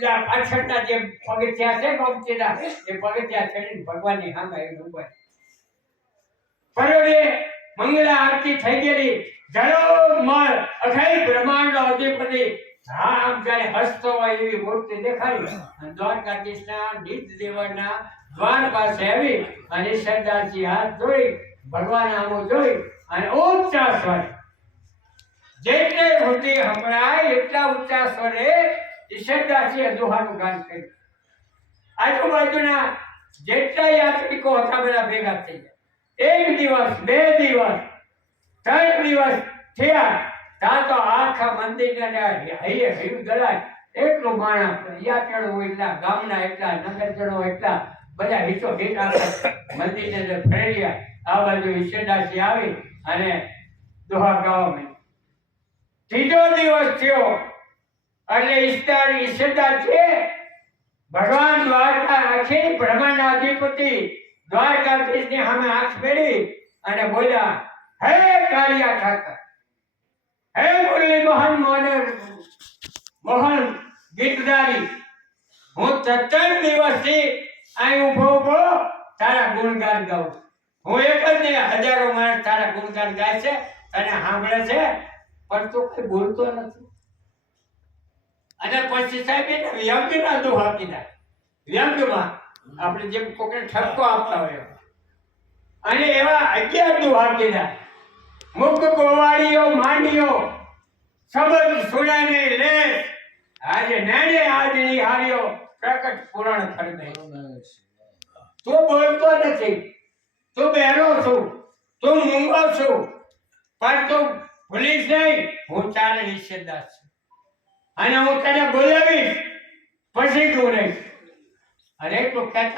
પાછળના જે પગથિયા છે ગોમતીના એ પગથિયા ચડીને ભગવાનની સામે આવીને ઊભા પરોડે મંગળા આરતી થઈ ગયેલી જળોમળ અખિલ બ્રહ્માંડનો અધિપતિ રામ જ્યારે હસતો હોય એવી મૂર્તિ દેખાડી અને દ્વારકાધીશના નિજ દેવળના દ્વાર પાસે આવી અને સરદારજી હાથ જોડી ભગવાન આમો જોઈ અને ઊંચા સ્વરે જેટલે સુધી હમણાં એટલા ઊંચા સ્વરે ઈશ્વરદાસજીએ દુહાનું ગાન કર્યું. આજુબાજુના જેટલા યાત્રિકો હતા બધા ભેગા થઈ ગયા. એક દિવસ, બે દિવસ, 3 દિવસ થયા ત્યાં તો આખા મંદિરને હૈયે હૈયું ગલાય એટલું માણસ યાત્રાળુ એટલા, ગામના એટલા, નગરજનો એટલા બધા હિસ્સો હિત મંદિરને ફેર્યા. આ બાજુ ઈશ્વરદાસજી આવી અને દુહા ગાવા માંડ્યા. ત્રીજો દિવસ થયો એટલે ઈશ્વરદાસજી ભગવાન દ્વારકા અખિલ બ્રહ્માંડના અધિપતિ દ્વારકાધીશની સામે આંખ મેળી અને બોલ્યા, હે કાળિયા ઠાકર, હે મુરલી મોહન ગીતધારી, હું 17 દિવસથી અહીં ઊભો તારા ગુણગાન ગાઉં. હું એક જ નહીં, હજારો માણસ તારા ગુણગાન ગાય છે અને સાંભળે છે, પણ તું કઈ બોલતો નથી. અને પછી સાહેબ વ્યંગના દુહા કીધા. વ્યંગમાં આપણે જેમ કોઈને ઠપકો આપતા હોય અને એવા 11 દુહા કીધા. મુખ ગોવાળીઓ માંડીઓ શબ્દ સુણાને લે, આજે નેણે આજની હાર્યો પ્રકટ પુરાણ કરી દે. તું બોલતો નથી, તું બહેરો છું, તું મૂંગો છું, પણ તું ભૂલીશ નહીં હું ચારણ ઈશ્વરદાસ છું અને હું તને બોલાવીશ પછી તું રહીશ. અને એટલું કહેતા